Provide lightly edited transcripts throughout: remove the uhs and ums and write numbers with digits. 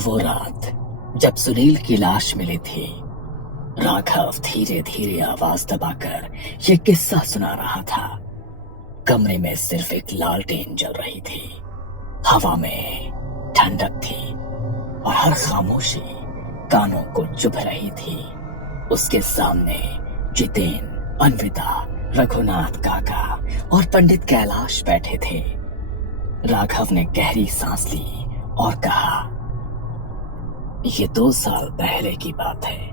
वो रात जब सुनील की लाश मिली थी, राघव धीरे धीरे आवाज दबाकर ये किस्सा सुना रहा था। कमरे में सिर्फ एक लालटेन जल रही थी, हवा में ठंडक थी और हर खामोशी कानों को चुभ रही थी। उसके सामने जितेन, अन्विता, रघुनाथ काका और पंडित कैलाश बैठे थे। राघव ने गहरी सांस ली और कहा, ये 2 साल पहले की बात है।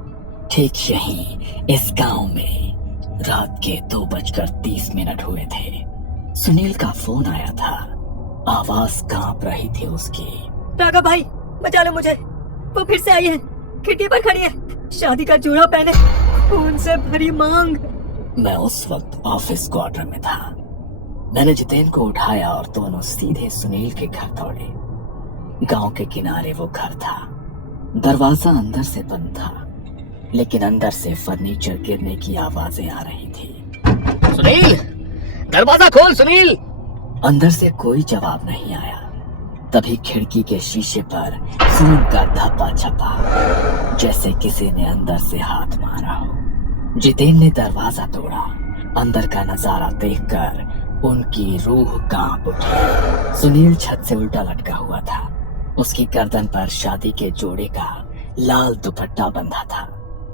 ठीक यहीं इस गांव में रात के 2:30 हुए थे। सुनील का फोन आया था। आवाज कांप रही थी उसकी। राघव भाई, बचा लो मुझे। वो फिर से आई है, खिड़की पर खड़ी है, शादी का जोड़ा पहने, खून से भरी मांग। मैं उस वक्त ऑफिस क्वार्टर में था। मैंने जितेन को उठाया और दोनों सीधे सुनील के घर दौड़े। गांव के किनारे वो घर था। दरवाजा अंदर से बंद था, लेकिन अंदर से फर्नीचर गिरने की आवाजें आ रही थी। सुनील, दरवाजा खोल सुनील। अंदर से कोई जवाब नहीं आया। तभी खिड़की के शीशे पर खून का धब्बा छपा, जैसे किसी ने अंदर से हाथ मारा हो। जितेन ने दरवाजा तोड़ा। अंदर का नजारा देखकर उनकी रूह कांप उठी। सुनील छत से उल्टा लटका हुआ था। उसकी गर्दन पर शादी के जोड़े का लाल दुपट्टा बंधा था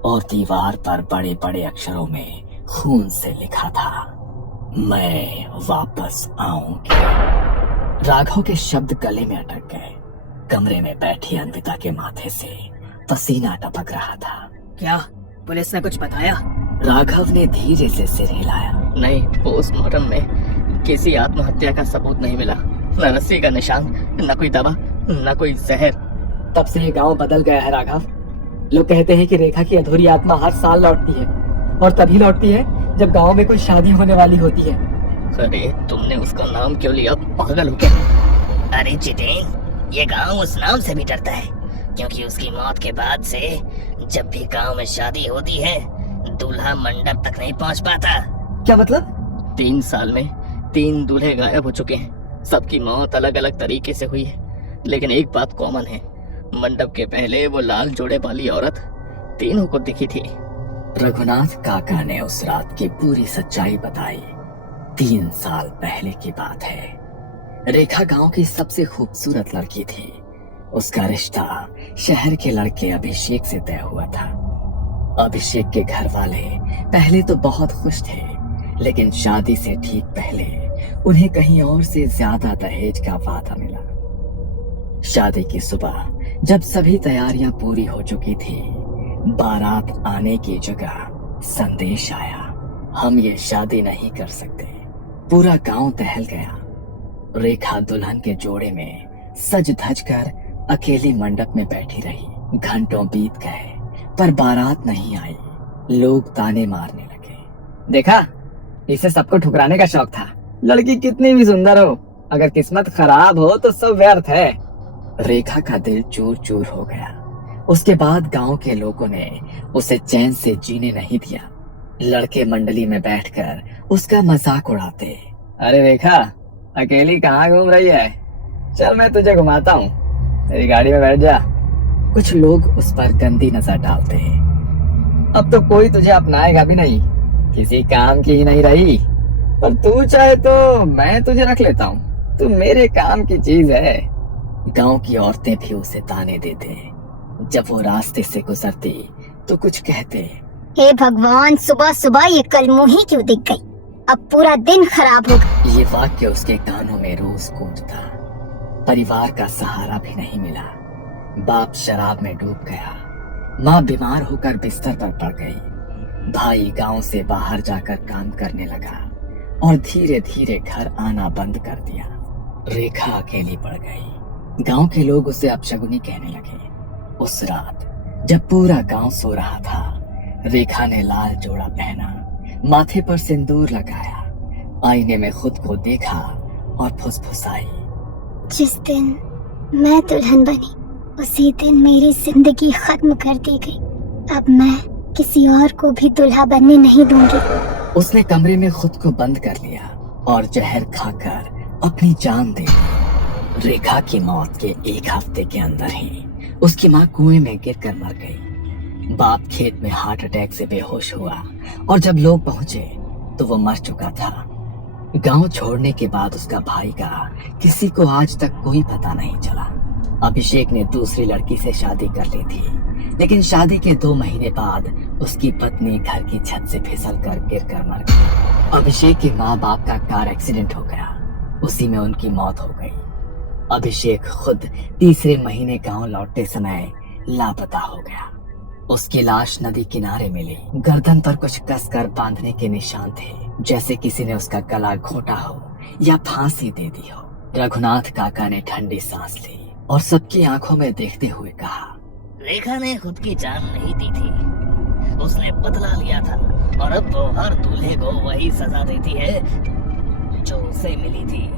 और दीवार पर बड़े बड़े अक्षरों में खून से लिखा था, मैं वापस आऊंगी। राघव के शब्द गले में अटक गए। कमरे में बैठी अन्विता के माथे से पसीना टपक रहा था। क्या पुलिस ने कुछ बताया? राघव ने धीरे से सिर हिलाया। नहीं, पोस्टमार्टम में किसी आत्महत्या का सबूत नहीं मिला। न रस्सी का निशान, न कोई दवा, न कोई जहर। तब से ये गांव बदल गया है राघव। लोग कहते हैं कि रेखा की अधूरी आत्मा हर साल लौटती है, और तभी लौटती है जब गांव में कोई शादी होने वाली होती है। अरे तुमने उसका नाम क्यों लिया, पागल हो क्या? अरे जितेन, ये गांव उस नाम से भी डरता है, क्योंकि उसकी मौत के बाद से जब भी गांव में शादी होती है, दूल्हा मंडप तक नहीं पहुंच पाता। क्या मतलब? 3 साल में 3 दूल्हे गायब हो चुके हैं। सबकी मौत अलग अलग तरीके से हुई है, लेकिन एक बात कॉमन है, मंडप के पहले वो लाल जोड़े वाली औरत तीनों को दिखी थी। रघुनाथ काका ने उस रात की पूरी सच्चाई बताई। 3 साल पहले की बात है। रेखा गांव की सबसे खूबसूरत लड़की थी। उसका रिश्ता शहर के लड़के अभिषेक से तय हुआ था। अभिषेक के घर वाले पहले तो बहुत खुश थे, लेकिन शादी से ठीक पहले उन्हें कहीं और से ज्यादा दहेज का वादा मिला। शादी की सुबह जब सभी तैयारियां पूरी हो चुकी थी, बारात आने की जगह संदेश आया, हम ये शादी नहीं कर सकते। पूरा गांव दहल गया। रेखा दुल्हन के जोड़े में सज धज कर अकेली मंडप में बैठी रही। घंटों बीत गए पर बारात नहीं आई। लोग ताने मारने लगे। देखा, इसे सबको ठुकराने का शौक था। लड़की कितनी भी सुंदर हो, अगर किस्मत खराब हो तो सब व्यर्थ है। रेखा का दिल चूर चूर हो गया। उसके बाद गांव के लोगों ने उसे चैन से जीने नहीं दिया। लड़के मंडली में बैठकर उसका मजाक उड़ाते। अरे रेखा, अकेली कहाँ घूम रही है? चल मैं तुझे घुमाता हूँ, मेरी गाड़ी में बैठ जा। कुछ लोग उस पर गंदी नजर डालते। अब तो कोई तुझे अपनाएगा भी नहीं, किसी काम की ही नहीं रही। पर तू चाहे तो मैं तुझे रख लेता हूँ, तू मेरे काम की चीज है। गांव की औरतें भी उसे ताने देते। जब वो रास्ते से गुजरती तो कुछ कहते, हे भगवान, सुबह सुबह ये कलमुही क्यों दिख गई? अब पूरा दिन खराब हो गया। ये वाक्य उसके कानों में रोज गूंजता। परिवार का सहारा भी नहीं मिला। बाप शराब में डूब गया। माँ बीमार होकर बिस्तर पर पड़ गई। भाई गांव से बाहर जाकर काम करने लगा और धीरे धीरे घर आना बंद कर दिया। रेखा अकेली पड़ गई। गांव के लोग उसे अपशगुनी कहने लगे। उस रात जब पूरा गांव सो रहा था, रेखा ने लाल जोड़ा पहना, माथे पर सिंदूर लगाया, आईने में खुद को देखा और फुसफुसाई, जिस दिन मैं दुल्हन बनी, उसी दिन मेरी जिंदगी खत्म कर दी गई। अब मैं किसी और को भी दुल्हा बनने नहीं दूंगी। उसने कमरे में खुद को बंद कर लिया और जहर खाकर अपनी जान दे दी। रेखा की मौत के 1 हफ्ते के अंदर ही उसकी माँ कुएं में गिरकर मर गई। बाप खेत में हार्ट अटैक से बेहोश हुआ और जब लोग पहुंचे तो वो मर चुका था। गांव छोड़ने के बाद उसका भाई का किसी को आज तक कोई पता नहीं चला। अभिषेक ने दूसरी लड़की से शादी कर ली थी, लेकिन शादी के 2 महीने बाद उसकी पत्नी घर की छत से फिसलकर गिरकर मर गई। अभिषेक के माँ बाप का कार एक्सीडेंट हो गया, उसी में उनकी मौत हो गई। अभिषेक खुद तीसरे महीने गांव लौटते समय लापता हो गया। उसकी लाश नदी किनारे मिली। गर्दन पर कुछ कसकर बांधने के निशान थे, जैसे किसी ने उसका गला घोटा हो या फांसी दे दी हो। रघुनाथ काका ने ठंडी सांस ली और सबकी आंखों में देखते हुए कहा, रेखा ने खुद की जान नहीं दी थी, उसने बदला लिया था और अब वो हर दूल्हे को वही सजा देती है जो उसे मिली थी।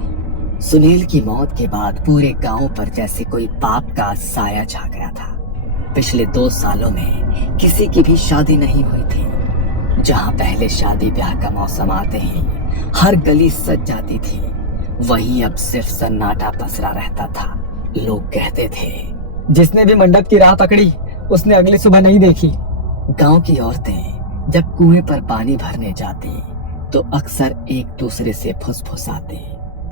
सुनील की मौत के बाद पूरे गांव पर जैसे कोई पाप का साया छा गया था। पिछले 2 सालों में किसी की भी शादी नहीं हुई थी। जहां पहले शादी ब्याह का मौसम आते ही हर गली सज जाती थी, वहीं अब सिर्फ सन्नाटा पसरा रहता था। लोग कहते थे, जिसने भी मंडप की राह पकड़ी उसने अगली सुबह नहीं देखी। गांव की औरतें जब कुएं पर पानी भरने जाती तो अक्सर एक दूसरे से फुसफुसाती,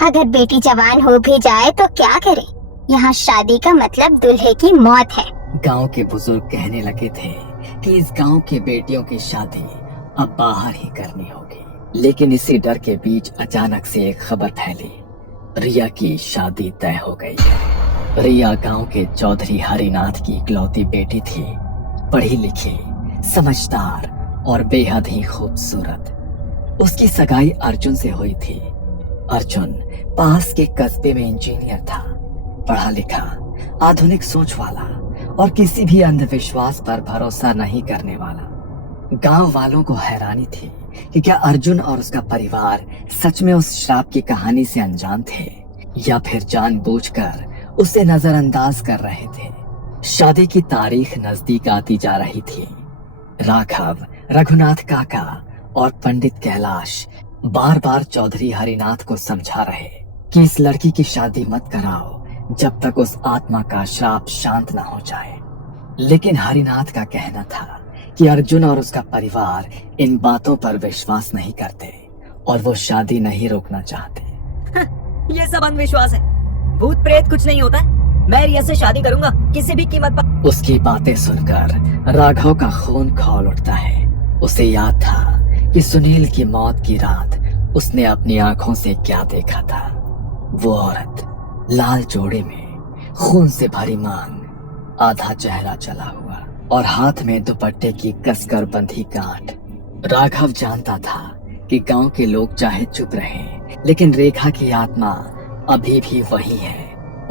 अगर बेटी जवान हो भी जाए तो क्या करे, यहाँ शादी का मतलब दूल्हे की मौत है। गांव के बुजुर्ग कहने लगे थे कि इस गांव की बेटियों की शादी अब बाहर ही करनी होगी। लेकिन इसी डर के बीच अचानक से एक खबर फैली, रिया की शादी तय हो गई है। रिया गांव के चौधरी हरिनाथ की इकलौती बेटी थी, पढ़ी लिखी, समझदार और बेहद ही खूबसूरत। उसकी सगाई अर्जुन से हुई थी। अर्जुन पास के कस्बे में इंजीनियर था, पढ़ा लिखा, आधुनिक सोच वाला और किसी भी अंधविश्वास पर भरोसा नहीं करने वाला। गांव वालों को हैरानी थी कि क्या अर्जुन और उसका परिवार सच में उस श्राप की कहानी से अनजान थे या फिर जानबूझकर उसे नजरअंदाज कर रहे थे। शादी की तारीख नजदीक आती जा रही थी। राघव, रघुनाथ काका और पंडित कैलाश बार बार चौधरी हरिनाथ को समझा रहे कि इस लड़की की शादी मत कराओ जब तक उस आत्मा का श्राप शांत न हो जाए। लेकिन हरिनाथ का कहना था कि अर्जुन और उसका परिवार इन बातों पर विश्वास नहीं करते और वो शादी नहीं रोकना चाहते। ये सब अंधविश्वास है, भूत प्रेत कुछ नहीं होता है। मैं रिया से शादी करूंगा किसी भी कीमत पर। उसकी बातें सुनकर राघव का खून खौल उठता है। उसे याद था कि सुनील की मौत की रात उसने अपनी आंखों से क्या देखा था। वो औरत लाल जोड़े में, खून से भरी मांग, आधा चेहरा जला हुआ और हाथ में दुपट्टे की कसकर बंधी गांठ। राघव जानता था कि गांव के लोग चाहे चुप रहें, लेकिन रेखा की आत्मा अभी भी वही है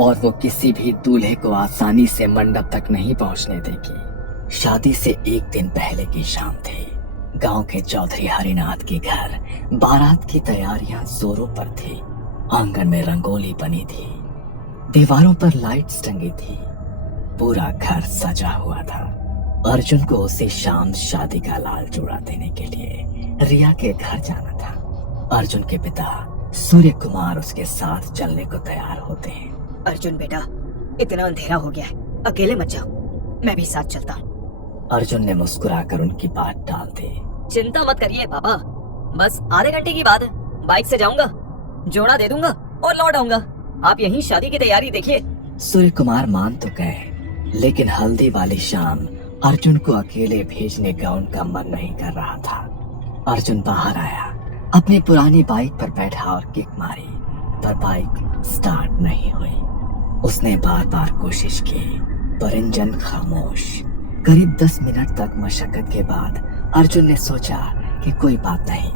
और वो किसी भी दूल्हे को आसानी से मंडप तक नहीं पहुंचने देगी। शादी से 1 दिन पहले की शाम थी। गांव के चौधरी हरिनाथ के घर बारात की तैयारियां जोरों पर थी। आंगन में रंगोली बनी थी, दीवारों पर लाइट्स टंगी थी, पूरा घर सजा हुआ था। अर्जुन को उसी शाम शादी का लाल जोड़ा देने के लिए रिया के घर जाना था। अर्जुन के पिता सूर्य कुमार उसके साथ चलने को तैयार होते हैं। अर्जुन बेटा, इतना अंधेरा हो गया है, अकेले मत जाओ, मैं भी साथ चलता हूँ। अर्जुन ने मुस्कुराकर उनकी बात टाल दी। चिंता मत करिए पापा, बस आधे घंटे की बात है, बाइक से जाऊंगा, जोड़ा दे दूंगा और लौट आऊंगा। आप यहीं शादी की तैयारी देखिए। सूर्य कुमार मान तो गए, लेकिन हल्दी वाली शाम अर्जुन को अकेले भेजने का उनका मन नहीं कर रहा था। अर्जुन बाहर आया, अपनी पुरानी बाइक पर बैठा और किक मारी, पर बाइक स्टार्ट नहीं हुई। उसने बार बार कोशिश की, पर इंजन खामोश। करीब 10 मिनट तक मशक्कत के बाद अर्जुन ने सोचा कि कोई बात नहीं,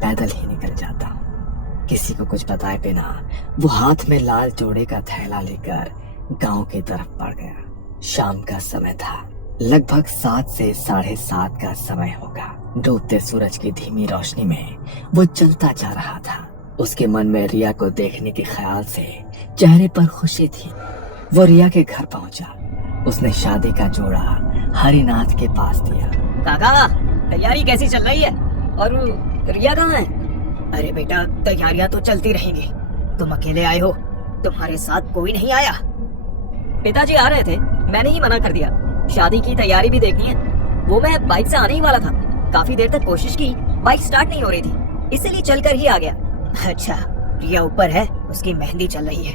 पैदल ही निकल जाता हूँ। किसी को कुछ बताए बिना वो हाथ में लाल जोड़े का थैला लेकर गांव की तरफ बढ़ गया। शाम का समय था, लगभग 7 से 7:30 का समय होगा। डूबते सूरज की धीमी रोशनी में वो चलता जा रहा था। उसके मन में रिया को देखने के ख्याल से चेहरे पर खुशी थी। वो रिया के घर पहुंचा। उसने शादी का जोड़ा हरिनाथ के पास दिया। काका, तैयारी कैसी चल रही है? और रिया कहाँ है? अरे बेटा, तैयारियां तो चलती रहेंगी, तुम अकेले आए हो, तुम्हारे साथ कोई नहीं आया। पिताजी आ रहे थे, मैंने ही मना कर दिया, शादी की तैयारी भी देखनी है। वो मैं बाइक से आने ही वाला था, काफी देर तक कोशिश की, बाइक स्टार्ट नहीं हो रही थी, इसलिए चलकर ही आ गया। अच्छा, रिया ऊपर है, उसकी मेहंदी चल रही है,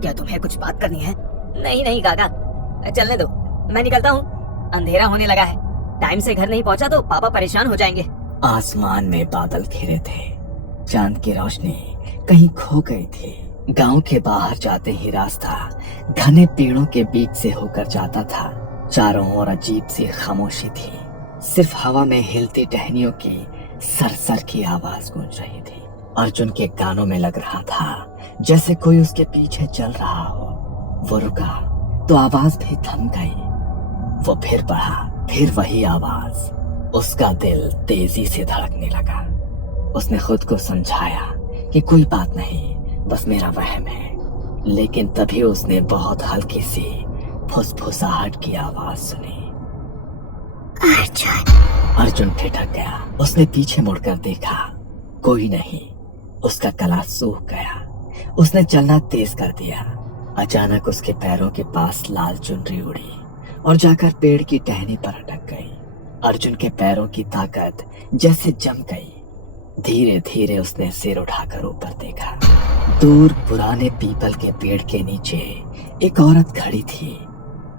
क्या तुम्हें कुछ बात करनी है? नहीं नहीं काका, चलने दो, मैं निकलता हूँ, अंधेरा होने लगा है, टाइम से घर नहीं पहुंचा तो पापा परेशान हो जाएंगे। आसमान में बादल घिरे थे, चांद की रोशनी कहीं खो गई थी। गांव के बाहर जाते ही रास्ता घने पेड़ों के बीच से होकर जाता था। चारों ओर अजीब सी खामोशी थी, सिर्फ हवा में हिलती टहनियों की सरसर की आवाज गूंज रही थी। अर्जुन के कानों में लग रहा था जैसे कोई उसके पीछे चल रहा हो। वो रुका तो आवाज भी थम गई। वो फिर बढ़ा, फिर वही आवाज। उसका दिल तेजी से धड़कने लगा। उसने खुद को समझाया कि कोई बात नहीं, बस मेरा वहम है। लेकिन तभी उसने बहुत हल्की सी फुसफुसाहट की आवाज सुनी। अर्जुन ठिठक गया। उसने पीछे मुड़कर देखा, कोई नहीं। उसका गला सूख गया। उसने चलना तेज कर दिया। अचानक उसके पैरों के पास लाल चुनरी उड़ी और जाकर पेड़ की टहनी पर अटक गई। अर्जुन के पैरों की ताकत जैसे जम गई। धीरे धीरे उसने सिर उठाकर ऊपर देखा। दूर पुराने पीपल के पेड़ के नीचे एक औरत खड़ी थी,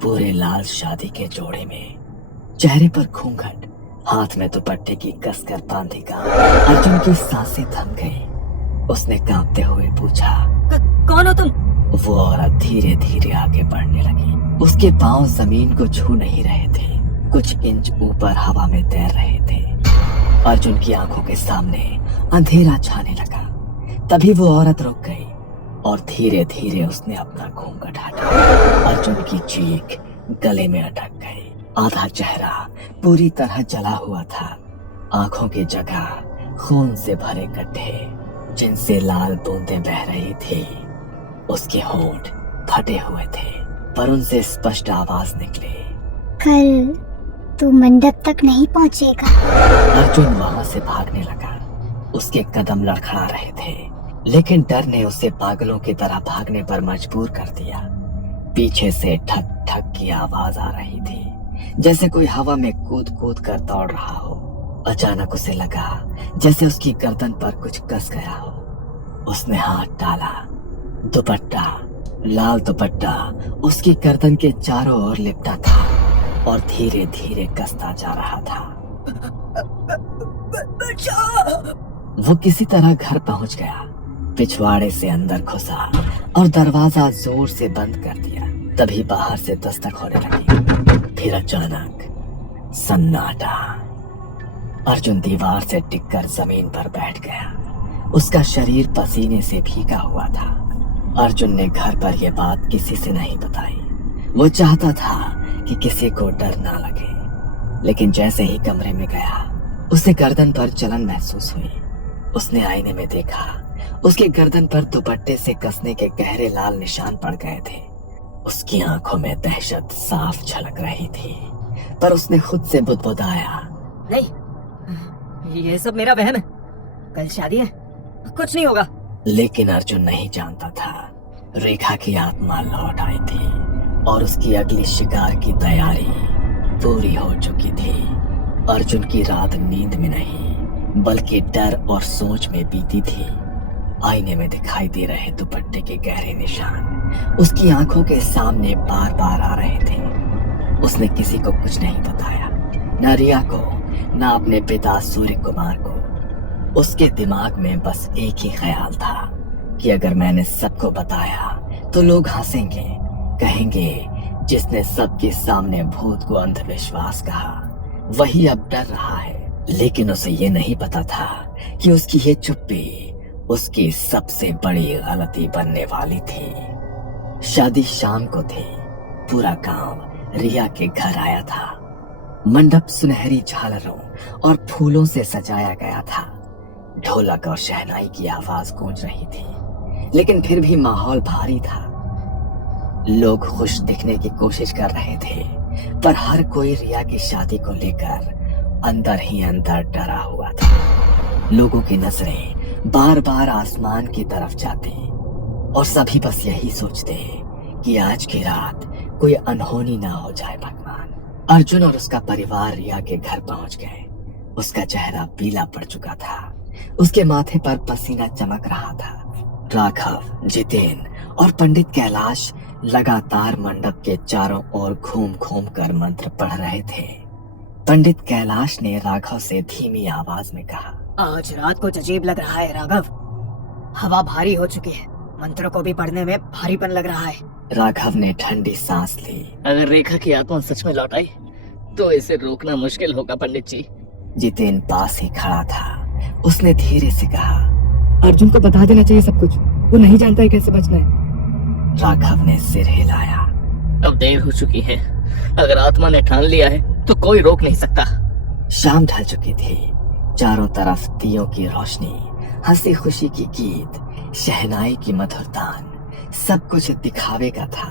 पूरे लाल शादी के जोड़े में, चेहरे पर घूंघट, हाथ में दुपट्टे की कसकर बांधी गांठ। अर्जुन की सांसें थम गई। उसने कांपते हुए पूछा, कौन हो तुम? वो औरत धीरे धीरे आगे बढ़ने लगी। उसके पांव जमीन को छू नहीं रहे थे, कुछ इंच ऊपर हवा में तैर रहे थे। अर्जुन की आंखों के सामने अंधेरा छाने लगा। तभी वो औरत रुक गई और धीरे धीरे उसने अपना घूंघट हटाया। अर्जुन की चीख गले में अटक गई। आधा चेहरा पूरी तरह जला हुआ था। आंखों की जगह खून से भरे गड्ढे जिनसे लाल बूंदें बह रही थी। उसके होंठ फटे हुए थे, पर उनसे स्पष्ट आवाज निकली, कल तू मंडप तक नहीं पहुंचेगा। अर्जुन वहां से भागने लगा। उसके कदम लड़खड़ा रहे थे, लेकिन डर ने उसे पागलों की तरह भागने पर मजबूर कर दिया। पीछे से ठक ठक की आवाज आ रही थी, जैसे कोई हवा में कूद कूद कर दौड़ रहा हो। अचानक उसे लगा जैसे उसकी गर्दन पर कुछ कस गया हो। उसने हाथ डाला। दुपट्टा, लाल दुपट्टा उसकी गर्दन के चारों ओर लिपटा था और धीरे धीरे कसता जा रहा था। वो किसी तरह घर पहुंच गया, पिछवाड़े से अंदर घुसा और दरवाजा जोर से बंद कर दिया। तभी बाहर से दस्तक होने लगी। फिर अचानक सन्नाटा। अर्जुन दीवार से टिककर जमीन पर बैठ गया। उसका शरीर पसीने से भीगा हुआ था। अर्जुन ने घर पर यह बात किसी से नहीं बताई। वो चाहता था कि किसी को डर ना लगे। लेकिन जैसे ही कमरे में गया, उसे गर्दन पर जलन महसूस हुई। उसने आईने में देखा, उसके गर्दन पर दुपट्टे से कसने के गहरे लाल निशान पड़ गए थे। उसकी आंखों में दहशत साफ झलक रही थी, पर उसने खुद से बुदबुदाया, नहीं, ये सब मेरा वहम है, कल शादी है, कुछ नहीं होगा। लेकिन अर्जुन नहीं जानता था, रेखा की आत्मा लौट आई थी और उसकी अगली शिकार की तैयारी पूरी हो चुकी थी। अर्जुन की रात नींद में नहीं, बल्कि डर और सोच में बीती थी। आईने में दिखाई दे रहे दुपट्टे के गहरे निशान उसकी आंखों के सामने बार बार आ रहे थे। उसने किसी को कुछ नहीं बताया, न रिया को, न अपने पिता सूर्य कुमार को। उसके दिमाग में बस एक ही ख्याल था कि अगर मैंने सबको बताया तो लोग हंसेंगे, कहेंगे जिसने सबके सामने भूत को अंधविश्वास कहा वही अब डर रहा है। लेकिन उसे ये नहीं पता था कि उसकी ये चुप्पी उसकी सबसे बड़ी गलती बनने वाली थी। शादी शाम को थी। पूरा गांव रिया के घर आया था। मंडप सुनहरी झालरों और फूलों से सजाया गया था। ढोलक और शहनाई की आवाज गूंज रही थी, लेकिन फिर भी माहौल भारी था। लोग खुश दिखने की कोशिश कर रहे थे, पर हर कोई रिया की शादी को लेकर अंदर ही अंदर डरा हुआ था। लोगों की नजरें बार बार आसमान की तरफ जाती और सभी बस यही सोचते कि आज की रात कोई अनहोनी ना हो जाए भगवान। अर्जुन और उसका परिवार रिया के घर पहुंच गए। उसका चेहरा पीला पड़ चुका था, उसके माथे पर पसीना चमक रहा था। राघव, जितेन और पंडित कैलाश लगातार मंडप के चारों ओर घूम घूम कर मंत्र पढ़ रहे थे। पंडित कैलाश ने राघव से धीमी आवाज में कहा, आज रात कुछ अजीब लग रहा है राघव। हवा भारी हो चुकी है, मंत्रों को भी पढ़ने में भारीपन लग रहा है। राघव ने ठंडी सांस ली। अगर रेखा की आत्मा सच में लौट आई तो इसे रोकना मुश्किल होगा पंडित जी। जितेन पास ही खड़ा था। उसने धीरे से कहा, अर्जुन को बता देना चाहिए सब कुछ, वो नहीं जानता है कैसे बचना है। राघव ने सिर हिलाया। अब देर हो चुकी है, अगर आत्मा ने ठान लिया है तो कोई रोक नहीं सकता। शाम ढल चुकी थी। चारों तरफ दियों की रोशनी, हंसी खुशी की गीत, शहनाई की मधुर तान, सब कुछ दिखावे का था।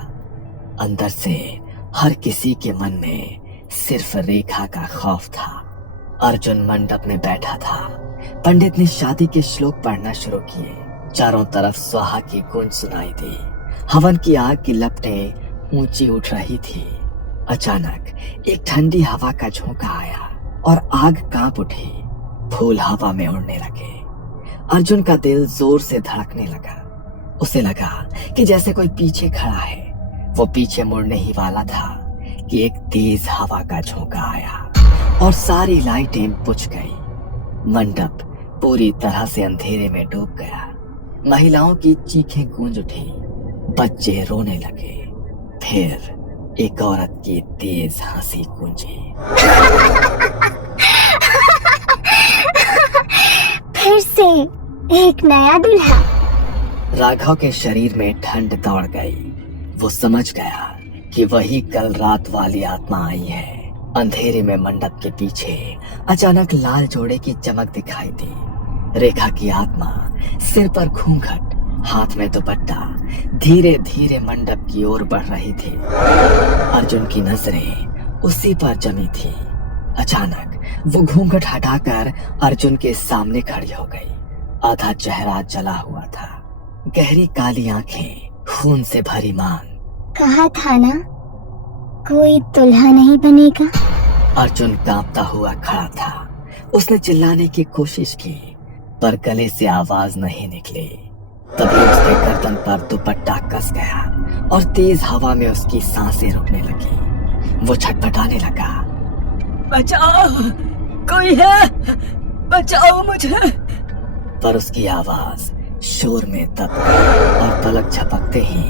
अंदर से हर किसी के मन में सिर्फ रेखा का खौफ था। अर्जुन मंडप में बैठा था। पंडित ने शादी के श्लोक पढ़ना शुरू किए। चारों तरफ स्वाहा की गूंज सुनाई दी। हवन की आग की लपटें ऊंची उठ रही थी। अचानक एक ठंडी हवा का झोंका आया और आग कांप उठी। फूल हवा में उड़ने लगे। अर्जुन का दिल जोर से धड़कने लगा। उसे लगा कि जैसे कोई पीछे खड़ा है। वो पीछे मुड़ने ही वाला था कि एक तेज हवा का झोंका आया और सारी लाइटें बुझ गई। मंडप पूरी तरह से अंधेरे में डूब गया। महिलाओं की चीखें गूंज उठी, बच्चे रोने लगे। फिर एक औरत की तेज हंसी गूंजी। फिर से एक नया दूल्हा। राघव के शरीर में ठंड दौड़ गई। वो समझ गया कि वही कल रात वाली आत्मा आई है। अंधेरे में मंडप के पीछे अचानक लाल जोड़े की चमक दिखाई दी। रेखा की आत्मा, सिर पर घूंघट, हाथ में दुपट्टा, धीरे धीरे मंडप की ओर बढ़ रही थी। अर्जुन की नजरें उसी पर जमी थी। अचानक वो घूंघट हटाकर अर्जुन के सामने खड़ी हो गई। आधा चेहरा जला हुआ था, गहरी काली आंखें, खून से भरी मांग। कहा था ना, कोई दुल्हा नहीं बनेगा। अर्जुन कांपता हुआ खड़ा था। उसने चिल्लाने की कोशिश की पर गले से आवाज नहीं निकली। तभी उसके गर्दन पर दुपट्टा कस गया और तेज हवा में उसकी सांसें रुकने लगी। वो छटपटाने लगा। बचाओ, कोई है, बचाओ मुझे। पर उसकी आवाज शोर में दब गई और पलक झपकते ही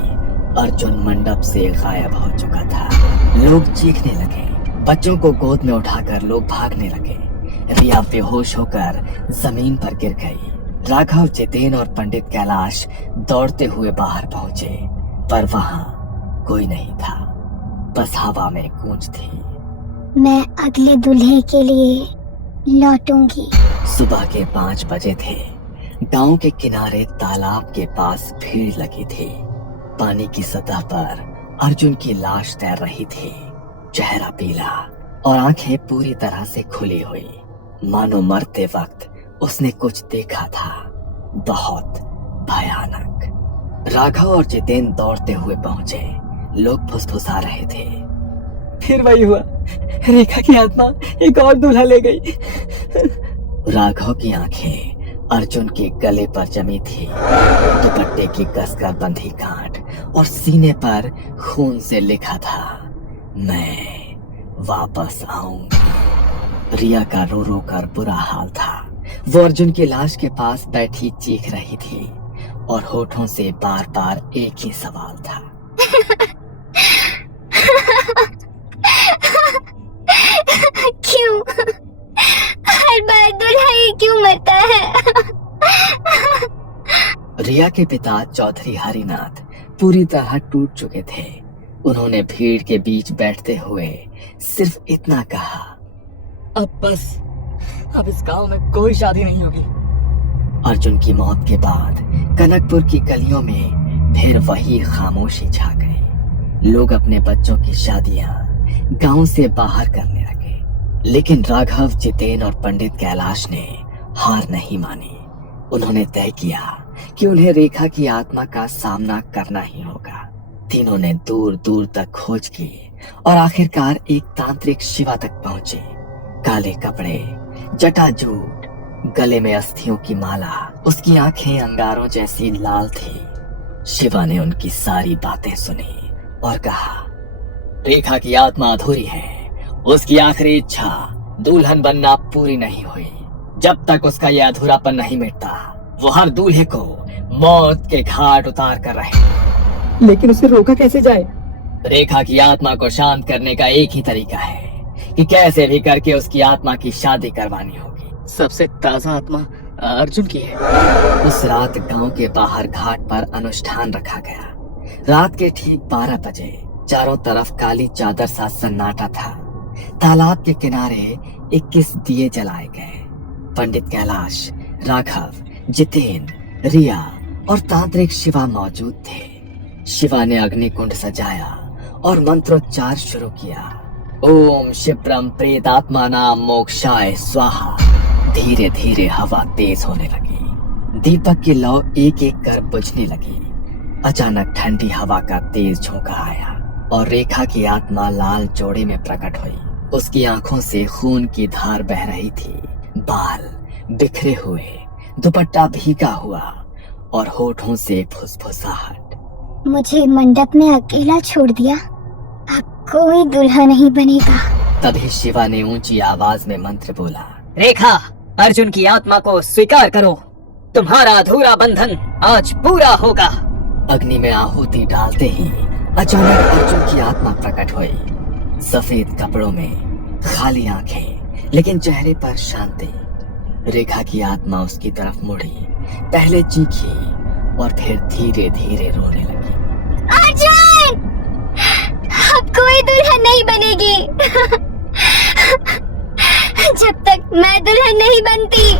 अर्जुन मंडप से गायब हो चुका था। लोग चीखने लगे। बच्चों को गोद में उठाकर लोग भागने लगे। रिया बेहोश होकर जमीन पर गिर गई। राघव, जितेन और पंडित कैलाश दौड़ते हुए बाहर पहुंचे, पर वहां कोई नहीं था। बस हवा में गूंज थी। मैं अगले दूल्हे के लिए लौटूंगी। सुबह के 5 बजे थे। गांव के किनारे तालाब के पास भीड़ लगी थी। पानी की सतह पर अर्जुन की लाश तैर रही थी। चेहरा पीला और आंखें पूरी तरह से खुली हुई, मानो मरते वक्त उसने कुछ देखा था, बहुत भयानक। राघव और जितेन दौड़ते हुए पहुंचे। लोग फुसफुसा रहे थे। फिर वही हुआ, रेखा की आत्मा एक और दूल्हा ले गई। राघव की आंखें अर्जुन के गले पर जमी थी। दुपट्टे की कसकर बंधी गांठ और सीने पर खून से लिखा था, मैं वापस आऊंगी। रिया का रो रो कर बुरा हाल था। वो अर्जुन की लाश के पास बैठी चीख रही थी और होठों से बार बार एक ही सवाल था, क्यों हर बार दूल्हा ही क्यों मरता है। रिया के पिता चौधरी हरिनाथ पूरी तरह टूट चुके थे। उन्होंने भीड़ के बीच बैठते हुए सिर्फ इतना कहा, अब बस, अब इस गांव में कोई शादी नहीं होगी। अर्जुन की मौत के बाद कनकपुर की गलियों में फिर वही खामोशी छा गई। लोग अपने बच्चों की शादियां गांव से बाहर करने लगे। लेकिन राघव, जितेन और पंडित कैलाश ने हार नहीं मानी। उन्होंने तय किया कि उन्हें रेखा की आत्मा का सामना करना ही होगा। तीनों ने दूर दूर तक खोज की और आखिरकार एक तांत्रिक शिवा तक पहुंचे। काले कपड़े, जटाजूट, गले में अस्थियों की माला, उसकी आंखें अंगारों जैसी लाल थी। शिवा ने उनकी सारी बातें सुनी और कहा, रेखा की आत्मा अधूरी है। उसकी आखिरी इच्छा दुल्हन बनना पूरी नहीं हुई। जब तक उसका यह अधूरापन नहीं मिटता, वो हर दूल्हे को मौत के घाट उतार कर रहे। लेकिन उसे रोका कैसे जाए? रेखा की आत्मा को शांत करने का एक ही तरीका है कि कैसे भी करके उसकी आत्मा की शादी करवानी होगी। सबसे ताजा आत्मा अर्जुन की है। उस रात गांव के बाहर घाट पर अनुष्ठान रखा गया। रात के ठीक 12 बजे चारों तरफ काली चादर सा सन्नाटा था। तालाब के किनारे 21 दिए जलाए गए। पंडित कैलाश, राघव, जितेन, रिया और तांत्रिक शिवा मौजूद थे। शिवा ने अग्निकुंड सजाया और मंत्रोच्चार शुरू किया। ओम शिप्रम प्रेतात्मानां मोक्षाय स्वाहा। धीरे धीरे हवा तेज होने लगी। दीपक की लौ एक एक कर बुझने लगी। अचानक ठंडी हवा का तेज झोंका आया और रेखा की आत्मा लाल जोड़े में प्रकट हुई। उसकी आंखों से खून की धार बह रही थी। बाल बिखरे हुए, दुपट्टा भीगा हुआ और होठों से फुसफुसाहट। मुझे मंडप में अकेला छोड़ दिया। अब कोई दूल्हा नहीं बनेगा। तभी शिवा ने ऊंची आवाज में मंत्र बोला। रेखा, अर्जुन की आत्मा को स्वीकार करो। तुम्हारा अधूरा बंधन आज पूरा होगा। अग्नि में आहुति डालते ही अचानक अर्जुन की आत्मा प्रकट हुई। सफेद कपड़ों में, खाली आंखें, लेकिन चेहरे पर शांति। रेखा की आत्मा उसकी तरफ मुड़ी, पहले चीखी और फिर धीरे धीरे रोने लगी। अर्जुन, अब कोई दुल्हन नहीं बनेगी जब तक मैं दुल्हन नहीं बनती।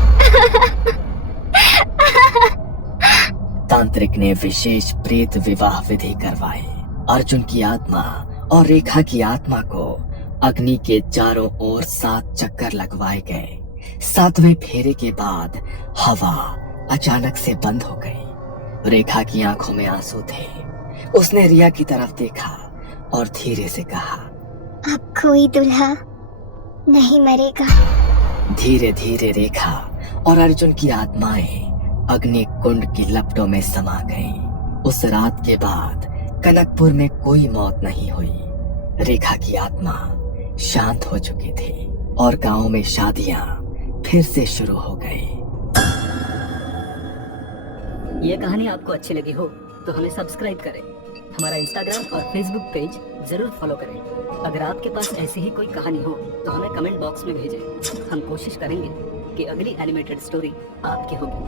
तांत्रिक ने विशेष प्रेत विवाह विधि करवाई। अर्जुन की आत्मा और रेखा की आत्मा को अग्नि के चारों ओर 7 चक्कर लगवाए गए। 7वें फेरे के बाद हवा अचानक से बंद हो गई। रेखा की आंखों में आंसू थे। उसने रिया की तरफ देखा और धीरे से कहा, अब कोई दूल्हा नहीं मरेगा। धीरे धीरे रेखा और अर्जुन की आत्माएं अग्नि कुंड की लपटों में समा गईं। उस रात के बाद कनकपुर में कोई मौत नहीं हुई। रेखा की आत्मा शांत हो चुकी थी और गांव में शादियां फिर से शुरू हो गई। ये कहानी आपको अच्छी लगी हो तो हमें सब्सक्राइब करें। हमारा इंस्टाग्राम और फेसबुक पेज जरूर फॉलो करें। अगर आपके पास ऐसी ही कोई कहानी हो तो हमें कमेंट बॉक्स में भेजें। हम कोशिश करेंगे कि अगली एनिमेटेड स्टोरी आपकी होगी।